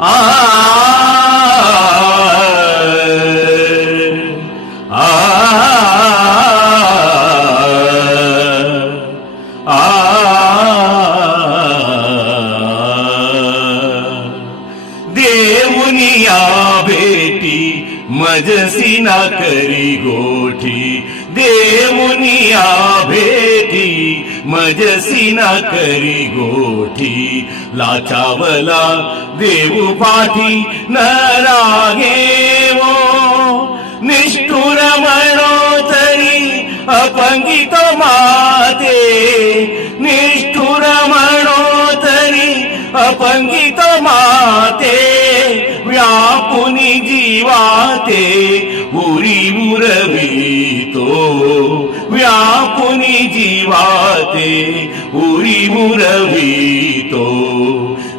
आ आ आ देऊनिया भेटी मजसी ना करी गोठी देऊनिया भेटी मजसी ना करी गोठी लाचावला देऊ पाठी न रागेवो निष्ठुर म्हणो तरी अपंगित माते निष्ठुर म्हणो तरी अपंगित माते व्यापुनी जीवाते उरी मुरवितो व्यापुनी जीवाते उरी मुरवितो